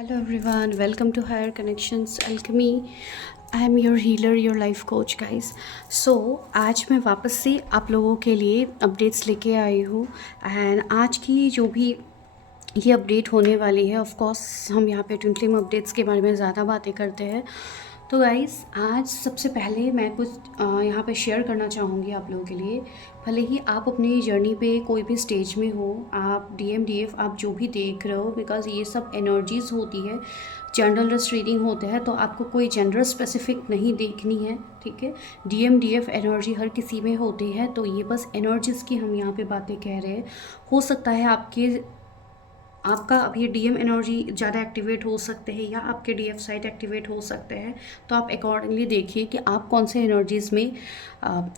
Hello everyone, welcome to Higher Connections Alchemy. I am your healer, your life coach guys. So आज मैं वापस से आप लोगों के लिए अपडेट्स लेके आई हूँ एंड आज की जो भी ये अपडेट होने वाली है, ऑफ कोर्स हम यहाँ पे ट्विन फ्लेम अपडेट्स के बारे में ज़्यादा बातें करते हैं। तो गाइस आज सबसे पहले मैं कुछ यहाँ पे शेयर करना चाहूँगी आप लोगों के लिए। भले ही आप अपनी जर्नी पे कोई भी स्टेज में हो, आप डीएफ आप जो भी देख रहे हो, बिकॉज ये सब एनर्जीज होती है, जनरलिस्ट रीडिंग होते हैं, तो आपको कोई जेंडर स्पेसिफिक नहीं देखनी है, ठीक है। डीएफ एनर्जी हर किसी में होती है, तो ये बस एनर्जीज़ की हम यहाँ पे बातें कह रहे हैं। हो सकता है आपका अभी डीएम एनर्जी ज़्यादा एक्टिवेट हो सकते हैं या आपके डीएफ साइट एक्टिवेट हो सकते हैं, तो आप अकॉर्डिंगली देखिए कि आप कौन से एनर्जीज़ में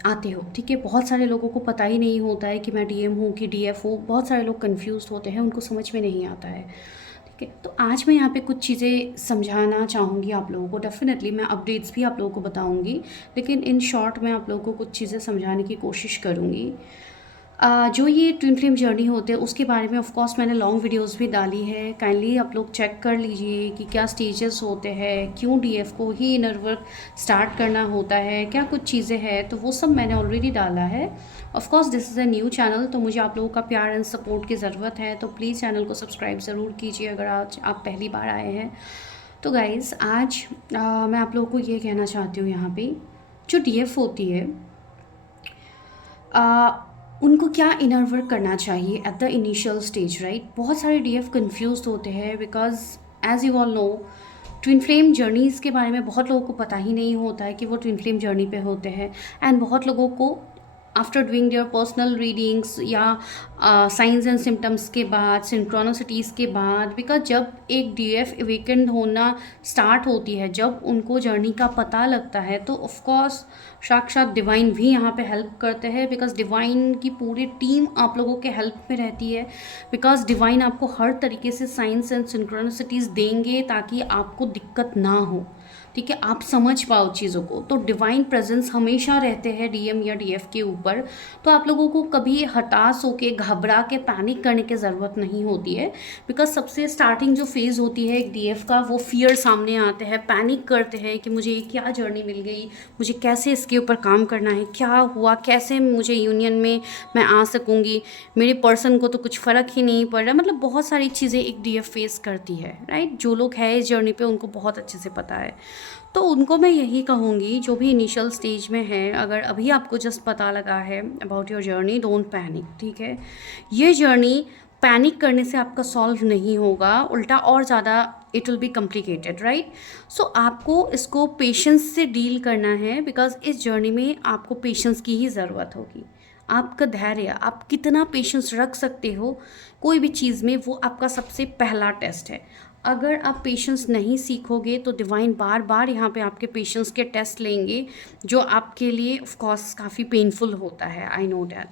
आते हो, ठीक है। बहुत सारे लोगों को पता ही नहीं होता है कि मैं डीएम हूँ कि डीएफ हूँ। बहुत सारे लोग कंफ्यूज होते हैं, उनको समझ में नहीं आता है, ठीक है। तो आज मैं यहाँ पे कुछ चीज़ें समझाना चाहूँगी आप लोगों को। डेफिनेटली मैं अपडेट्स भी आप लोगों को बताऊँगी, लेकिन इन शॉर्ट मैं आप लोगों को कुछ चीज़ें समझाने की कोशिश करूँगी। जो ये ट्विन फ्लेम जर्नी होते हैं उसके बारे में ऑफ कोर्स मैंने लॉन्ग वीडियोस भी डाली है, काइंडली आप लोग चेक कर लीजिए कि क्या स्टेजेस होते हैं, क्यों डीएफ को ही इनर वर्क स्टार्ट करना होता है, क्या कुछ चीज़ें हैं, तो वो सब मैंने ऑलरेडी डाला है। Of course this is a new channel, तो मुझे आप लोगों का प्यार एंड सपोर्ट की ज़रूरत है, तो प्लीज़ चैनल को सब्सक्राइब ज़रूर कीजिए अगर आज आप पहली बार आए हैं। तो गाइज़ आज मैं आप लोगों को ये कहना चाहती हूँ, यहाँ पे जो डीएफ होती है उनको क्या इनर वर्क करना चाहिए at the initial stage, right. बहुत सारे डीएफ कंफ्यूज होते हैं because as you all know twin flame journeys के बारे में बहुत लोगों को पता ही नहीं होता है कि वो ट्विन फ्लेम जर्नी पे होते हैं। एंड बहुत लोगों को after doing their personal readings या साइंस एंड सिम्टम्स के बाद, सिंक्रोनोसिटीज़ के बाद, बिकॉज जब एक डीएफ अवेकेंड होना स्टार्ट होती है, जब उनको जर्नी का पता लगता है, तो ऑफकोर्स साक्षात डिवाइन भी यहाँ पे हेल्प करते हैं, बिकॉज डिवाइन की पूरी टीम आप लोगों के हेल्प में रहती है। बिकॉज डिवाइन आपको हर तरीके से साइंस एंड सिंक्रोनिसिटीज़ देंगे ताकि आपको दिक्कत ना हो, ठीक है, आप समझ पाओ चीज़ों को। तो डिवाइन प्रेजेंस हमेशा रहते हैं डीएम या डीएफ के ऊपर। तो आप लोगों को कभी हताश होके, घबरा के, पैनिक करने की ज़रूरत नहीं होती है, बिकॉज सबसे स्टार्टिंग जो फेज़ होती है एक डीएफ का, वो फियर सामने आते हैं, पैनिक करते हैं कि मुझे क्या जर्नी मिल गई, मुझे कैसे इसके ऊपर काम करना है, क्या हुआ, कैसे मुझे यूनियन में मैं आ सकूँगी, मेरे पर्सन को तो कुछ फ़र्क ही नहीं पड़ रहा। मतलब बहुत सारी चीज़ें एक डीएफ फेस करती है, राइट। जो लोग हैं इस जर्नी पे उनको बहुत अच्छे से पता है। तो उनको मैं यही कहूँगी जो भी इनिशियल स्टेज में है, अगर अभी आपको जस्ट पता लगा है about your journey, don't panic, ठीक है। ये जर्नी पैनिक करने से आपका सॉल्व नहीं होगा, उल्टा और ज़्यादा it will be complicated, right. So आपको इसको पेशेंस से डील करना है, बिकॉज इस जर्नी में आपको पेशेंस की ही ज़रूरत होगी। आपका धैर्य, आप कितना पेशेंस रख सकते हो कोई भी चीज़ में, वो आपका सबसे पहला टेस्ट है। अगर आप पेशेंस नहीं सीखोगे तो डिवाइन बार बार यहाँ पे आपके पेशेंस के टेस्ट लेंगे, जो आपके लिए ऑफ कोर्स काफ़ी पेनफुल होता है, आई नो डैट।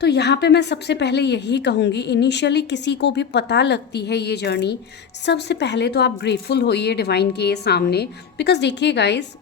तो यहाँ पे मैं सबसे पहले यही कहूँगी, इनिशियली किसी को भी पता लगती है ये जर्नी, सबसे पहले तो आप ग्रेटफुल होइए डिवाइन के सामने। बिकॉज देखिए गाइज,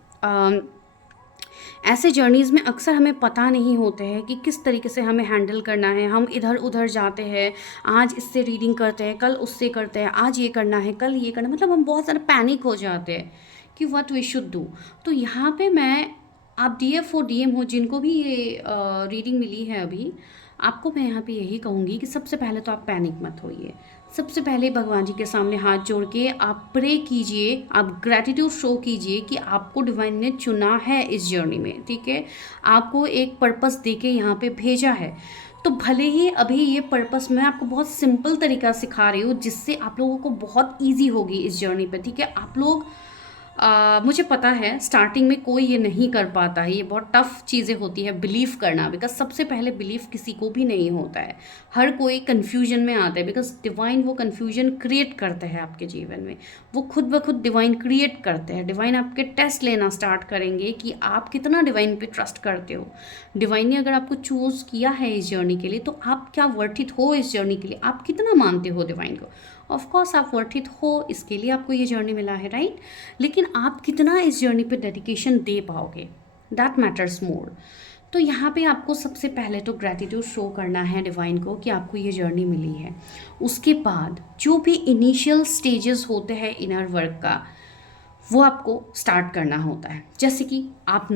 ऐसे जर्नीज़ में अक्सर हमें पता नहीं होते हैं कि किस तरीके से हमें हैंडल करना है। हम इधर उधर जाते हैं, आज इससे रीडिंग करते हैं, कल उससे करते हैं, आज ये करना है, कल ये करना, मतलब हम बहुत सारे पैनिक हो जाते हैं कि व्हाट वी शुड डू। तो यहाँ पे मैं, आप डीएफ हो, डीएम हो, जिनको भी ये रीडिंग मिली है अभी, आपको मैं यहाँ पे यही कहूँगी कि सबसे पहले तो आप पैनिक मत होइए। सबसे पहले भगवान जी के सामने हाथ जोड़ के आप प्रे कीजिए, आप ग्रैटिट्यूड शो कीजिए कि आपको डिवाइन ने चुना है इस जर्नी में, ठीक है। आपको एक पर्पस दे के यहाँ पे भेजा है। तो भले ही अभी ये पर्पस मैं आपको बहुत सिंपल तरीका सिखा रही हूँ, जिससे आप लोगों को बहुत ईजी होगी इस जर्नी पे, ठीक है। आप लोग मुझे पता है स्टार्टिंग में कोई ये नहीं कर पाता है, ये बहुत टफ चीज़ें होती है बिलीव करना, बिकॉज सबसे पहले बिलीव किसी को भी नहीं होता है, हर कोई कन्फ्यूजन में आता है, बिकॉज डिवाइन वो कन्फ्यूजन क्रिएट करते हैं आपके जीवन में, वो खुद ब खुद डिवाइन क्रिएट करते हैं। डिवाइन आपके टेस्ट लेना स्टार्ट करेंगे कि आप कितना डिवाइन पे ट्रस्ट करते हो। डिवाइन ने अगर आपको चूज़ किया है इस जर्नी के लिए, तो आप क्या वर्थ इट हो इस जर्नी के लिए, आप कितना मानते हो डिवाइन को। ऑफ कोर्स आप वर्थ इट हो, इसके लिए आपको ये जर्नी मिला है, राइट। लेकिन आप कितना इस जर्नी पे डेडिकेशन दे पाओगे, दैट मैटर्स मोर। तो यहाँ पे आपको सबसे पहले तो ग्रैटिट्यूड शो करना है डिवाइन को कि आपको ये जर्नी मिली है। उसके बाद जो भी इनिशियल स्टेजेस होते हैं इनर वर्क का, वो आपको स्टार्ट करना होता है। जैसे कि आप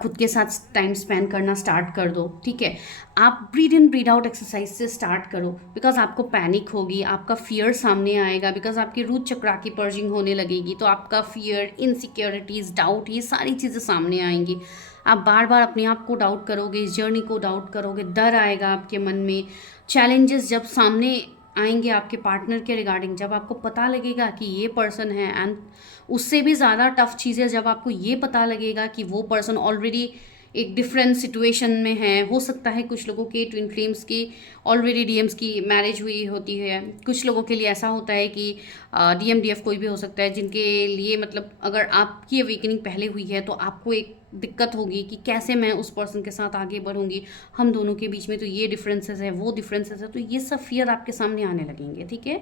खुद के साथ टाइम स्पेंड करना स्टार्ट कर दो, ठीक है। आप breathe in breathe out exercise से स्टार्ट करो, बिकॉज आपको पैनिक होगी, आपका फियर सामने आएगा, बिकॉज आपकी रूट चक्रा की पर्जिंग होने लगेगी, तो आपका फियर, इनसिक्योरिटीज़, डाउट, ये सारी चीज़ें सामने आएंगी। आप बार बार अपने आप को डाउट करोगे, इस जर्नी को डाउट करोगे, डर आएगा आपके मन में। चैलेंजेस जब सामने आएंगे आपके पार्टनर के रिगार्डिंग, जब आपको पता लगेगा कि ये पर्सन है, एंड उससे भी ज़्यादा टफ चीज़ें जब आपको ये पता लगेगा कि वो पर्सन ऑलरेडी एक डिफरेंट सिचुएशन में है। हो सकता है कुछ लोगों के ट्विन फ्लेम्स की ऑलरेडी डीएम्स की मैरिज हुई होती है, कुछ लोगों के लिए ऐसा होता है कि डीएम डीएफ कोई भी हो सकता है, जिनके लिए मतलब अगर आपकी अवेकनिंग पहले हुई है तो आपको एक दिक्कत होगी कि कैसे मैं उस पर्सन के साथ आगे बढ़ूंगी, हम दोनों के बीच में तो ये डिफरेंसेस है, वो डिफरेंसेस है, तो ये सब फियर आपके सामने आने लगेंगे, ठीक है।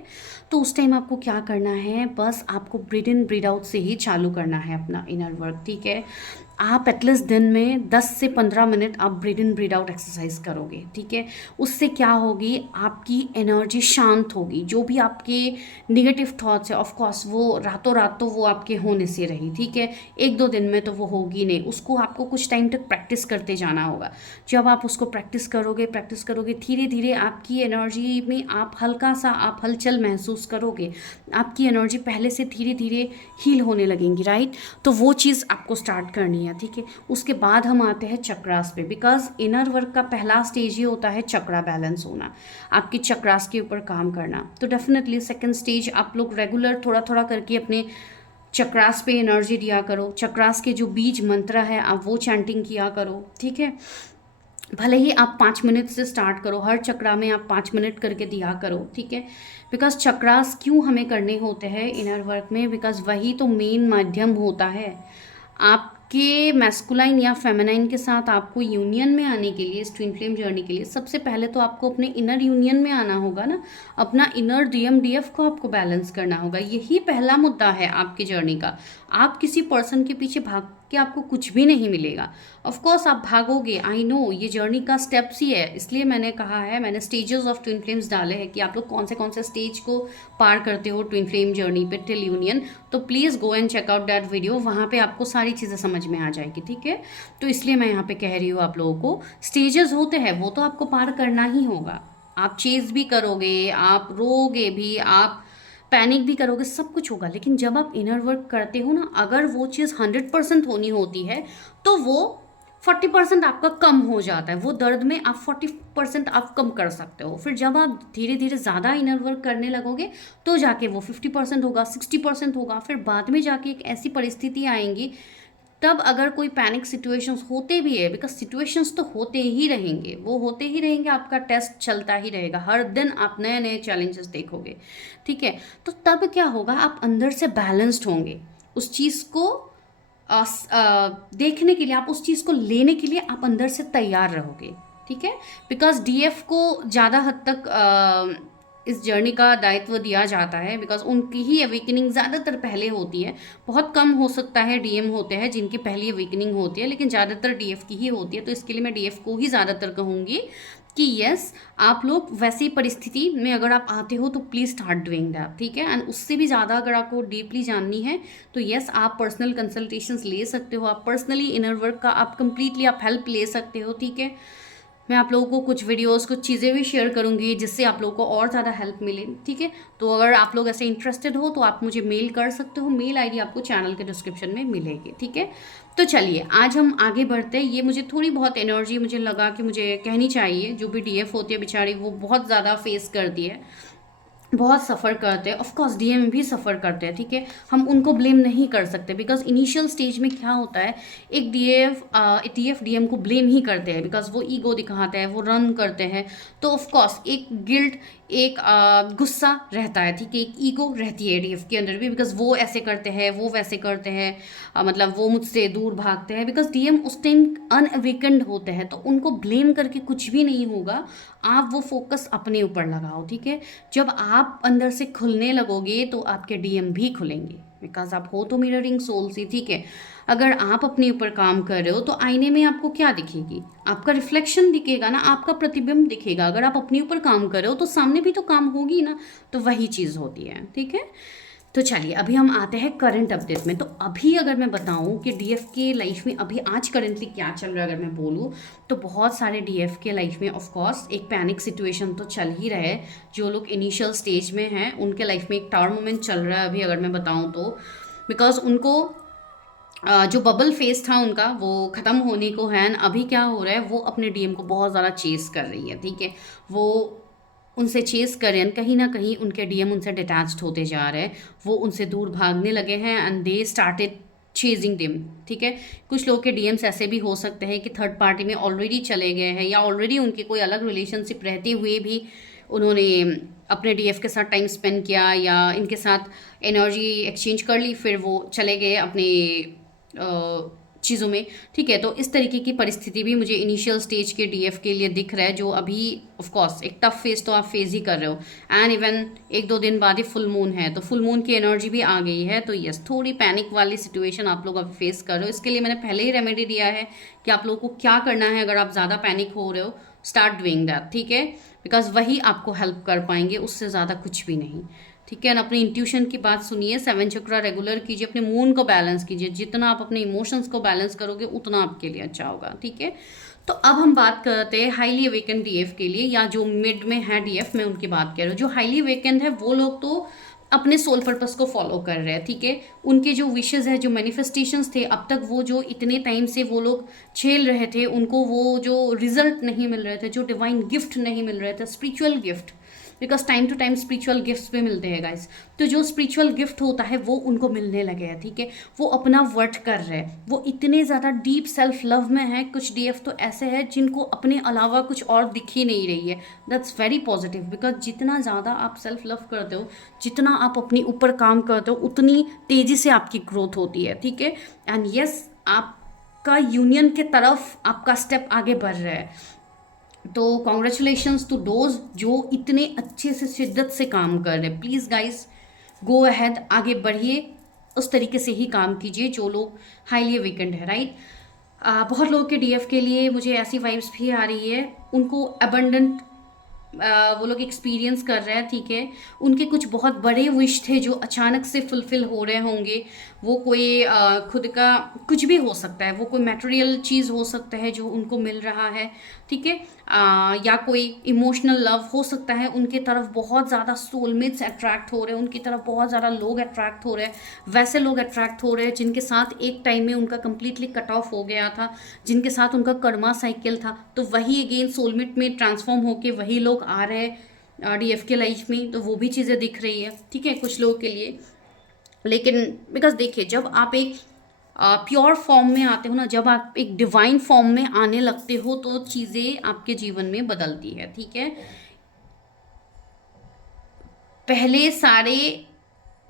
तो उस टाइम आपको क्या करना है, बस आपको ब्रीड इन ब्रीड आउट से ही चालू करना है अपना इनर वर्क, ठीक है। आप एटलीस्ट दिन में 10 से 15 मिनट आप ब्रीड इन ब्रीड आउट एक्सरसाइज करोगे, ठीक है। उससे क्या होगी, आपकी एनर्जी शांत होगी। जो भी आपके निगेटिव थॉट्स है, ऑफ कोर्स वो रातों रात तो वो आपके होने से रही, ठीक है, एक दो दिन में तो वो होगी नहीं। उसको आपको कुछ टाइम तक प्रैक्टिस करते जाना होगा। जब आप उसको प्रैक्टिस करोगे धीरे धीरे आपकी एनर्जी में आप हल्का सा आप हलचल महसूस करोगे, आपकी एनर्जी पहले से धीरे धीरे हील होने लगेंगी, राइट। तो वो चीज़ आपको स्टार्ट करनी है, ठीक है। उसके बाद हम आते हैं चक्रास पे, बिकॉज इनर वर्क का पहला स्टेज ही होता है चक्रा बैलेंस होना, आपकी चक्रास के ऊपर काम करना। तो डेफिनेटली सेकंड स्टेज आप लोग रेगुलर थोड़ा थोड़ा करके अपने चक्रास पे एनर्जी दिया करो। चक्रास के जो बीज मंत्र है आप वो चैंटिंग किया करो, ठीक है। भले ही आप 5 मिनट से स्टार्ट करो, हर चक्रा में आप 5 मिनट करके दिया करो, ठीक है। बिकॉज चक्रास क्यों हमें करने होते हैं इनर वर्क में, बिकॉज वही तो मेन माध्यम होता है आपके मैस्कुलाइन या फेमिनाइन के साथ आपको यूनियन में आने के लिए, इस ट्विन फ्लेम जर्नी के लिए। सबसे पहले तो आपको अपने इनर यूनियन में आना होगा ना, अपना इनर डीएम डीएफ को आपको बैलेंस करना होगा। यही पहला मुद्दा है आपकी जर्नी का। आप किसी पर्सन के पीछे भाग के आपको कुछ भी नहीं मिलेगा। ऑफ कोर्स आप भागोगे, आई नो, ये जर्नी का स्टेप्स ही है, इसलिए मैंने कहा है, मैंने स्टेजेस ऑफ ट्विन फ्लेम्स डाले हैं कि आप लोग कौन से स्टेज को पार करते हो ट्विन फ्लेम जर्नी पे टिल यूनियन। तो please go and check out that video, वहाँ पे आपको सारी चीज़ें समझ में आ जाएगी, ठीक है। तो इसलिए मैं यहाँ पे कह रही हूँ आप लोगों को, स्टेजेस होते हैं वो तो आपको पार करना ही होगा। आप चेज भी करोगे, आप रोगे भी, आप पैनिक भी करोगे, सब कुछ होगा, लेकिन जब आप इनर वर्क करते हो ना, अगर वो चीज़ 100% होनी होती है तो वो 40% आपका कम हो जाता है। वो दर्द में आप 40% आप कम कर सकते हो। फिर जब आप धीरे धीरे ज़्यादा इनर वर्क करने लगोगे तो जाके वो 50% होगा, 60% होगा। फिर बाद में जाके एक ऐसी परिस्थिति आएंगी, तब अगर कोई पैनिक सिचुएशंस होते भी है, बिकॉज सिचुएशंस तो होते ही रहेंगे, वो होते ही रहेंगे, आपका टेस्ट चलता ही रहेगा, हर दिन आप नए नए चैलेंजेस देखोगे, ठीक है। तो तब क्या होगा, आप अंदर से बैलेंस्ड होंगे। उस चीज़ को देखने के लिए, आप उस चीज़ को लेने के लिए आप अंदर से तैयार रहोगे, ठीक है। बिकॉज डीएफ को ज़्यादा हद तक इस जर्नी का दायित्व दिया जाता है, बिकॉज उनकी ही अवेकनिंग ज़्यादातर पहले होती है। बहुत कम हो सकता है डीएम होते हैं जिनकी पहली अवेकनिंग होती है, लेकिन ज़्यादातर डीएफ की ही होती है। तो इसके लिए मैं डीएफ को ही ज़्यादातर कहूँगी कि यस, आप लोग वैसी परिस्थिति में अगर आप आते हो तो प्लीज़ स्टार्ट डूइंग दैट, ठीक है। एंड उससे भी ज़्यादा अगर आपको डीपली जाननी है तो यस, आप पर्सनल कंसल्टेशंस ले सकते हो, आप पर्सनली इनर वर्क का आप कंप्लीटली आप हेल्प ले सकते हो, ठीक है। मैं आप लोगों को कुछ वीडियोस, कुछ चीज़ें भी शेयर करूंगी जिससे आप लोगों को और ज़्यादा हेल्प मिले, ठीक है। तो अगर आप लोग ऐसे इंटरेस्टेड हो तो आप मुझे मेल कर सकते हो, मेल आईडी आपको चैनल के डिस्क्रिप्शन में मिलेगी, ठीक है। तो चलिए आज हम आगे बढ़ते हैं। ये मुझे थोड़ी बहुत एनर्जी मुझे लगा कि मुझे कहनी चाहिए। जो भी डीएफ होती है बेचारी, वो बहुत ज़्यादा फेस करती है, बहुत सफ़र करते हैं, ऑफ कोर्स डीएम भी सफ़र करते हैं, ठीक है। हम उनको ब्लेम नहीं कर सकते, बिकॉज इनिशियल स्टेज में क्या होता है, एक डीएफ डीएम को ब्लेम ही करते हैं, बिकॉज वो ईगो दिखाते हैं, वो रन करते हैं। तो ऑफ कोर्स एक गिल्ट, एक गुस्सा रहता है, ठीक है, एक ईगो रहती है डीएफ के अंदर भी, बिकॉज वो ऐसे करते हैं, वो वैसे करते हैं, मतलब वो मुझसे दूर भागते हैं। बिकॉज डीएम उस टाइम अनअवेकेंड होते हैं, तो उनको ब्लेम करके कुछ भी नहीं होगा। आप वो फोकस अपने ऊपर लगाओ, ठीक है। जब आप अंदर से खुलने लगोगे तो आपके डीएम भी खुलेंगे, बिकॉज आप हो तो मिररिंग सोल से, ठीक है। अगर आप अपने ऊपर काम कर रहे हो तो आईने में आपको क्या दिखेगी? आपका रिफ्लेक्शन दिखेगा ना, आपका प्रतिबिंब दिखेगा। अगर आप अपने ऊपर काम कर रहे हो तो सामने भी तो काम होगी ना, तो वही चीज़ होती है, ठीक है। तो चलिए अभी हम आते हैं करंट अपडेट में। तो अभी अगर मैं बताऊं कि डीएफ के लाइफ में अभी आज करंटली क्या चल रहा है, अगर मैं बोलूं तो बहुत सारे डीएफ के लाइफ में ऑफ कोर्स एक पैनिक सिचुएशन तो चल ही रहा है। जो लोग इनिशियल स्टेज में हैं उनके लाइफ में एक टावर मोमेंट चल रहा है अभी, अगर मैं बताऊं तो। बिकॉज उनको जो बबल फेस था उनका वो ख़त्म होने को है, and अभी क्या हो रहा है, वो अपने डीएम को बहुत ज़्यादा चेस कर रही है, ठीक है। वो उनसे चेस करें, कहीं ना कहीं उनके डीएम उनसे डिटैच्ड होते जा रहे हैं, वो उनसे दूर भागने लगे हैं, and they started chasing dim, ठीक है। कुछ लोग के डीएम्स ऐसे भी हो सकते हैं कि थर्ड पार्टी में ऑलरेडी चले गए हैं, या ऑलरेडी उनकी कोई अलग रिलेशनशिप रहते हुए भी उन्होंने अपने डीएफ के साथ टाइम स्पेंड किया या इनके साथ एनर्जी एक्सचेंज कर ली, फिर वो चले गए अपने चीज़ों में, ठीक है। तो इस तरीके की परिस्थिति भी मुझे इनिशियल स्टेज के डीएफ के लिए दिख रहा है, जो अभी ऑफ कोर्स एक टफ फेज तो आप फेज ही कर रहे हो, एंड इवन एक दो दिन बाद ही फुल मून है, तो फुल मून की एनर्जी भी आ गई है। तो यस, थोड़ी पैनिक वाली सिचुएशन आप लोग अभी फेस कर रहे हो। इसके लिए मैंने पहले ही रेमेडी दिया है कि आप लोगों को क्या करना है अगर आप ज़्यादा पैनिक हो रहे हो। स्टार्ट डूइंग दैट, ठीक है, बिकॉज वही आपको हेल्प कर पाएंगे, उससे ज़्यादा कुछ भी नहीं, ठीक है। ना अपनी इंट्यूशन की बात सुनिए, 7 चक्रा रेगुलर कीजिए, अपने मून को बैलेंस कीजिए। जितना आप अपने इमोशंस को बैलेंस करोगे उतना आपके लिए अच्छा होगा, ठीक है। तो अब हम बात करते हैं हाईली अवेकन डीएफ के लिए, या जो मिड में है डीएफ, मैं उनकी बात कर रही हूँ। जो हाईली अवेकन है वो लोग तो अपने सोल पर्पस को फॉलो कर रहे हैं, ठीक है। उनके जो विशेस है, जो मैनिफेस्टेशंस थे अब तक, वो जो इतने टाइम से वो लोग झेल रहे थे, उनको वो जो रिजल्ट नहीं मिल रहे थे, जो डिवाइन गिफ्ट नहीं मिल रहे थे, spiritual gift, because time to time spiritual gifts भी मिलते हैं गाइस। तो जो स्पिरिचुअल गिफ्ट होता है वो उनको मिलने लगे हैं, ठीक है। वो अपना वर्ट कर रहे हैं, वो इतने ज़्यादा डीप सेल्फ लव में है। कुछ डीएफ तो ऐसे हैं जिनको अपने अलावा कुछ और दिख ही नहीं रही है। दैट्स वेरी पॉजिटिव, बिकॉज जितना ज़्यादा आप सेल्फ लव करते हो, जितना आप अपने ऊपर काम करते हो, उतनी तेज़ी से आपकी ग्रोथ होती है, ठीक है। एंड यस, आपका यूनियन के तरफ आपका स्टेप आगे बढ़ रहा है। तो कॉन्ग्रेचुलेशंस टू दोज जो इतने अच्छे से शिद्दत से काम कर रहे हैं। प्लीज़ गाइस, गो अहेड, आगे बढ़िए, उस तरीके से ही काम कीजिए जो लोग हाईली अवेकेंड है, राइट। बहुत लोगों के डीएफ के लिए मुझे ऐसी वाइब्स भी आ रही है, उनको अबंडेंट वो लोग एक्सपीरियंस कर रहे हैं, ठीक है। उनके कुछ बहुत बड़े विश थे जो अचानक से फुलफिल हो रहे होंगे। वो कोई खुद का कुछ भी हो सकता है, वो कोई मटेरियल चीज़ हो सकता है जो उनको मिल रहा है, ठीक है। या कोई इमोशनल लव हो सकता है, उनके तरफ बहुत ज़्यादा सोलमेट्स अट्रैक्ट हो रहे हैं, उनकी तरफ बहुत ज़्यादा लोग अट्रैक्ट हो रहे हैं। वैसे लोग अट्रैक्ट हो रहे हैं जिनके साथ एक टाइम में उनका कंप्लीटली कट ऑफ हो गया था, जिनके साथ उनका कर्मा साइकिल था, तो वही अगेन सोलमेट में ट्रांसफॉर्म होके वही लोग आ रहे हैं डीएफ के लाइफ में। तो वो भी चीज़ें दिख रही है, ठीक है, कुछ लोगों के लिए। लेकिन बिकॉज देखिए, जब आप एक प्योर फॉर्म में आते हो ना, जब आप एक डिवाइन फॉर्म में आने लगते हो, तो चीज़ें आपके जीवन में बदलती है, ठीक है। पहले सारे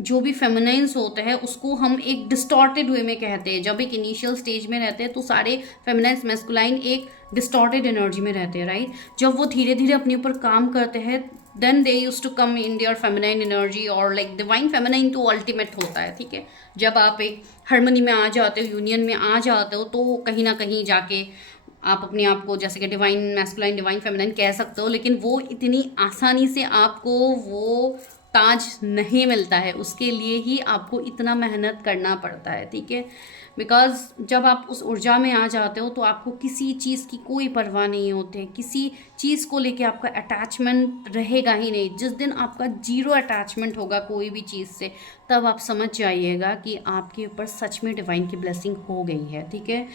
जो भी फेमिनाइन्स होते हैं उसको हम एक डिस्टॉर्टेड वे में कहते हैं। जब एक इनिशियल स्टेज में रहते हैं तो सारे फेमिनाइन्स मैस्कुलाइन एक डिस्टॉर्टेड एनर्जी में रहते हैं, राइट। जब वो धीरे धीरे अपने ऊपर काम करते हैं, then they use to come in their feminine energy, और लाइक डिवाइन फेमिनाइन तो अल्टीमेट होता है, ठीक है। जब आप एक हार्मनी में आ जाते हो, यूनियन में आ जाते हो, तो कहीं ना कहीं जाके आप अपने आप को जैसे कि डिवाइन मैस्कुलाइन, डिवाइन फेमिनाइन कह सकते हो। लेकिन वो इतनी आसानी से आपको वो ताज नहीं मिलता है, उसके लिए ही आपको इतना मेहनत करना पड़ता है, ठीक है। बिकॉज जब आप उस ऊर्जा में आ जाते हो तो आपको किसी चीज़ की कोई परवाह नहीं होती, किसी चीज़ को लेके आपका अटैचमेंट रहेगा ही नहीं। जिस दिन आपका जीरो अटैचमेंट होगा कोई भी चीज़ से, तब आप समझ जाइएगा कि आपके ऊपर सच में डिवाइन की ब्लेसिंग हो गई है, ठीक है।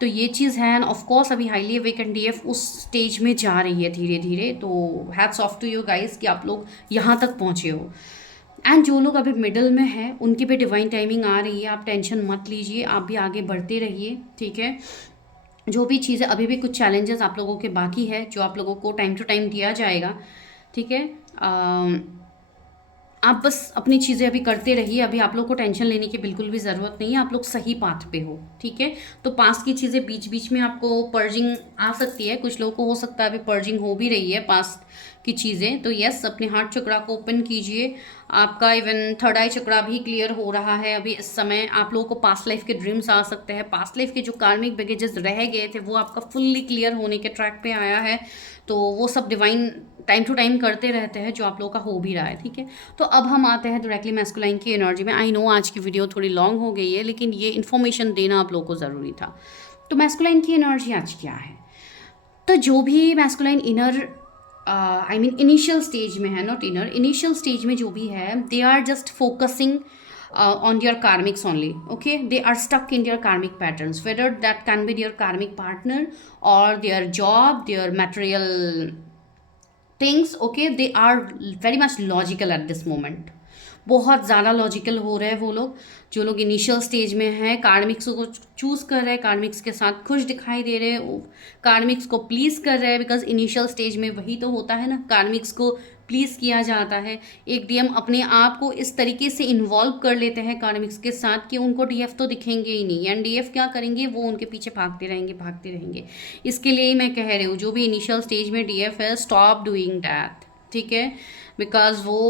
तो ये चीज़ है, एंड ऑफ कोर्स अभी हाईली अवेकन डीएफ उस स्टेज में जा रही है धीरे धीरे। तो hats off to you guys कि आप लोग यहाँ तक पहुँचे हो। एंड जो लोग अभी मिडल में हैं उनकी भी डिवाइन टाइमिंग आ रही है, आप टेंशन मत लीजिए, आप भी आगे बढ़ते रहिए, ठीक है। जो भी चीज़ें, अभी भी कुछ चैलेंजेस आप लोगों के बाकी है जो आप लोगों को टाइम टू टाइम दिया जाएगा, ठीक है। आप बस अपनी चीज़ें अभी करते रहिए, अभी आप लोग को टेंशन लेने की बिल्कुल भी ज़रूरत नहीं है, आप लोग सही पाथ पे हो, ठीक है। तो पास्ट की चीज़ें बीच बीच में आपको पर्जिंग आ सकती है, कुछ लोगों को हो सकता है अभी पर्जिंग हो भी रही है पास्ट की चीज़ें। तो यस, अपने हार्ट चक्रा को ओपन कीजिए। आपका इवन थर्ड आई चक्रा भी क्लियर हो रहा है अभी इस समय। आप लोगों को पास्ट लाइफ के ड्रीम्स आ सकते हैं। पास्ट लाइफ के जो कार्मिक बैगेजेस रह गए थे वो आपका फुल्ली क्लियर होने के ट्रैक पे आया है। तो वो सब डिवाइन टाइम टू टाइम करते रहते हैं, जो आप लोगों का हो भी रहा है, ठीक है। तो अब हम आते हैं डायरेक्टली मैस्कुलाइन की एनर्जी में। आई नो आज की वीडियो थोड़ी लॉन्ग हो गई है, लेकिन ये इन्फॉर्मेशन देना आप लोगों को ज़रूरी था। तो मैस्कुलाइन की एनर्जी आज क्या है? तो जो भी masculine inner I mean initial stage में है, नॉट इनर, इनिशियल स्टेज में जो भी है, they are just focusing on their karmics only. Okay, they are stuck in their karmic patterns, whether that can be their karmic partner or their job, their material things. Okay, they are very much logical at this moment. बहुत ज़्यादा logical हो रहे हैं वो लोग, जो लोग initial stage में हैं, कार्मिक्स को चूज़ कर रहे हैं, कार्मिक्स के साथ खुश दिखाई दे रहे हैं, कार्मिक्स को प्लीज़ कर रहे हैं। बिकॉज इनिशियल स्टेज में वही तो होता है ना, कार्मिक्स को प्लीज़ किया जाता है। एक डीएम अपने आप को इस तरीके से इन्वॉल्व कर लेते हैं कार्मिक्स के साथ कि उनको डीएफ तो दिखेंगे ही नहीं, एंड डीएफ क्या करेंगे, वो उनके पीछे भागते रहेंगे। इसके लिए ही मैं कह रही हूँ, जो भी इनिशियल स्टेज में डीएफ है, स्टॉप डूइंग दैट, ठीक है। बिकॉज वो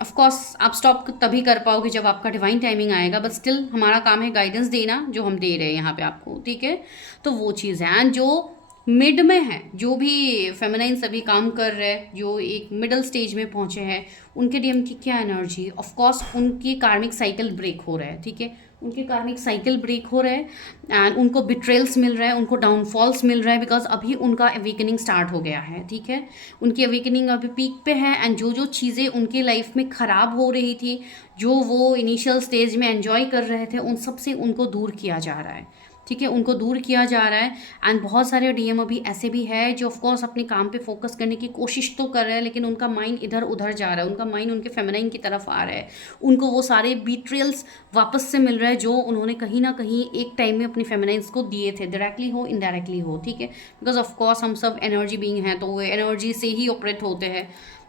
ऑफ कोर्स आप स्टॉप तभी कर पाओगे जब आपका डिवाइन टाइमिंग आएगा, बट स्टिल हमारा काम है गाइडेंस देना, जो हम दे रहे हैं यहाँ पे आपको, ठीक है। तो वो चीज़ है। एंड जो मिड में है, जो भी फेमिनाइन सभी काम कर रहे हैं, जो एक मिडल स्टेज में पहुँचे हैं, उनके डीएम की क्या एनर्जी? ऑफ कोर्स उनकी कार्मिक साइकिल ब्रेक हो रहा है, ठीक है। उनके कार्मिक साइकिल ब्रेक हो रहा है एंड उनको बिट्रेल्स मिल रहा है, उनको डाउनफॉल्स मिल रहा है, बिकॉज अभी उनका अवेकनिंग स्टार्ट हो गया है, ठीक है। उनकी अवेकनिंग अभी पीक पे है एंड जो चीज़ें उनके लाइफ में ख़राब हो रही थी, जो वो इनिशियल स्टेज में एंजॉय कर रहे थे, उन सब से उनको दूर किया जा रहा है, ठीक है। उनको दूर किया जा रहा है। एंड बहुत सारे डीएम अभी ऐसे भी है जो ऑफकोर्स अपने काम पे फोकस करने की कोशिश तो कर रहे हैं, लेकिन उनका माइंड इधर उधर जा रहा है, उनका माइंड उनके फेमिनाइन की तरफ आ रहा है। उनको वो सारे बीट्रियल्स वापस से मिल रहा है जो उन्होंने कहीं ना कहीं एक टाइम में अपनी फेमिनाइंस को दिए थे, डायरेक्टली हो इनडायरेक्टली हो, ठीक है। बिकॉज ऑफकोर्स हम सब एनर्जी बीइंग हैं, तो वो एनर्जी से ही ऑपरेट होते हैं।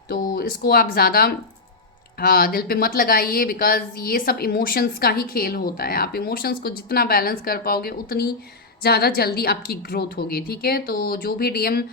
तो इसको आप ज़्यादा दिल पे मत लगाइए, बिकॉज ये सब इमोशंस का ही खेल होता है। आप इमोशंस को जितना बैलेंस कर पाओगे, उतनी ज़्यादा जल्दी आपकी ग्रोथ होगी, ठीक है। तो जो भी डीएम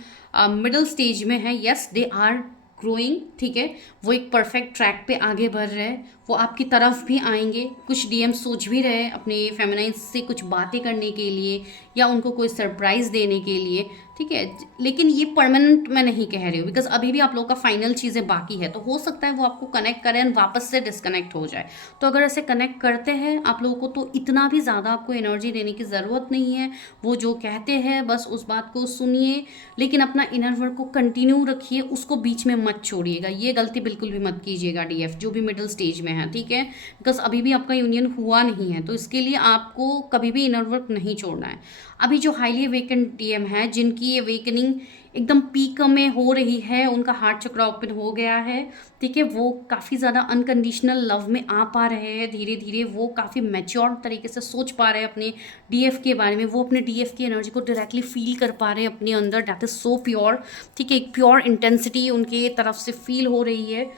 मिडिल स्टेज में है, यस दे आर ग्रोइंग, ठीक है। वो एक परफेक्ट ट्रैक पे आगे बढ़ रहे हैं, वो आपकी तरफ भी आएंगे। कुछ डीएम सोच भी रहे हैं अपने फेमिनाइन से कुछ बातें करने के लिए या उनको कोई सरप्राइज़ देने के लिए, ठीक है। लेकिन ये परमानेंट मैं नहीं कह रही हूँ, बिकॉज अभी भी आप लोगों का फाइनल चीज़ें बाकी है। तो हो सकता है वो आपको कनेक्ट करें और वापस से डिस्कनेक्ट हो जाए। तो अगर ऐसे कनेक्ट करते हैं आप लोगों को, तो इतना भी ज़्यादा आपको एनर्जी देने की ज़रूरत नहीं है। वो जो कहते हैं बस उस बात को सुनिए, लेकिन अपना इनर वर्क को कंटिन्यू रखिए, उसको बीच में मत छोड़िएगा। ये गलती बिल्कुल भी मत कीजिएगा डीएफ, जो भी मिडिल स्टेज में है, ठीक है। बिकॉज अभी भी आपका यूनियन हुआ नहीं है, तो इसके लिए आपको कभी भी इनर वर्क नहीं छोड़ना है। अभी जो हाईली अवेकन डीएम है, जिनकी अवेकनिंग एकदम पीक में हो रही है, उनका हार्ट चक्रा ओपन हो गया है, ठीक है। वो काफ़ी ज़्यादा अनकंडीशनल लव में आ पा रहे हैं धीरे धीरे। वो काफ़ी मैच्योर तरीके से सोच पा रहे हैं अपने डीएफ के बारे में। वो अपने डीएफ की एनर्जी को डायरेक्टली फील कर पा रहे हैं अपने अंदर। दैट इज़ सो प्योर, ठीक है। एक प्योर इंटेंसिटी उनके तरफ से फील हो रही है।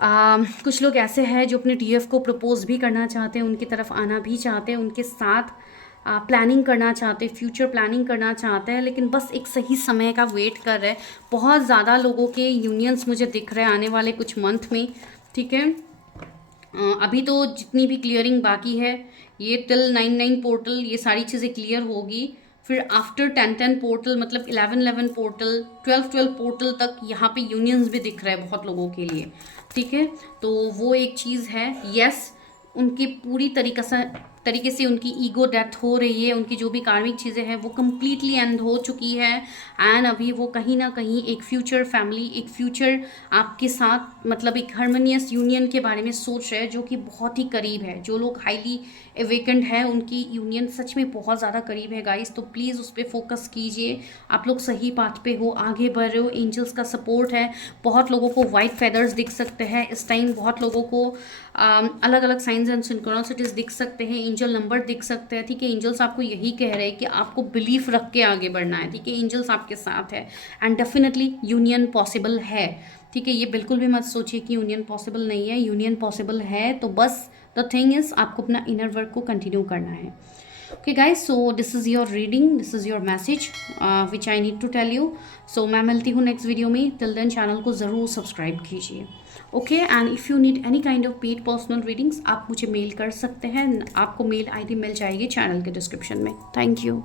कुछ लोग ऐसे हैं जो अपने डीएफ को प्रपोज भी करना चाहते हैं, उनकी तरफ आना भी चाहते हैं, उनके साथ प्लानिंग करना चाहते हैं, फ्यूचर प्लानिंग करना चाहते हैं, लेकिन बस एक सही समय का वेट कर रहे हैं। बहुत ज़्यादा लोगों के यूनियंस मुझे दिख रहे हैं आने वाले कुछ मंथ में, ठीक है। अभी तो जितनी भी क्लियरिंग बाकी है, ये टिल 9/9 पोर्टल ये सारी चीज़ें क्लियर होगी। फिर आफ्टर 10/10 पोर्टल, मतलब 11/11 पोर्टल, 12/12 पोर्टल तक यहाँ पे यूनियंस भी दिख रहे हैं बहुत लोगों के लिए, ठीक है। तो वो एक चीज़ है। यस, उनकी पूरी तरीके से उनकी ईगो डेथ हो रही है। उनकी जो भी कार्मिक चीज़ें हैं वो कम्प्लीटली एंड हो चुकी है। एंड अभी वो कहीं ना कहीं एक फ्यूचर फैमिली, एक फ्यूचर आपके साथ, मतलब एक हार्मोनियस यूनियन के बारे में सोच रहे हैं, जो कि बहुत ही करीब है। जो लोग हाईली एवेकेंड है, उनकी यूनियन सच में बहुत ज़्यादा करीब है गाइस। तो प्लीज़ उस पर फोकस कीजिए। आप लोग सही पाथ पे हो, आगे बढ़ रहे हो, एंजल्स का सपोर्ट है। बहुत लोगों को वाइट फेदर्स दिख सकते हैं इस टाइम। बहुत लोगों को अलग अलग साइंस एंड सिंक्रोनिसिटीज दिख सकते हैं, एंजल नंबर दिख सकते हैं, ठीक है। एंजल्स आपको यही कह रहे हैं कि आपको बिलीफ रख के आगे बढ़ना है, ठीक है। एंजल्स आपके साथ है एंड डेफिनेटली यूनियन पॉसिबल है, ठीक है। ये बिल्कुल भी मत सोचिए कि यूनियन पॉसिबल नहीं है, यूनियन पॉसिबल है। तो बस द थिंग इज़ आपको अपना इनर वर्क को कंटिन्यू करना है। Okay guys, so this is your reading, this is your message which I need to tell you. So मैं मिलती हूँ नेक्स्ट वीडियो में. टिल देन चैनल को ज़रूर सब्सक्राइब कीजिए. Okay, and if you need any kind of paid personal readings, आप मुझे mail कर सकते हैं. आपको मेल आईडी मिल जाएगी चैनल के डिस्क्रिप्शन में. Thank you.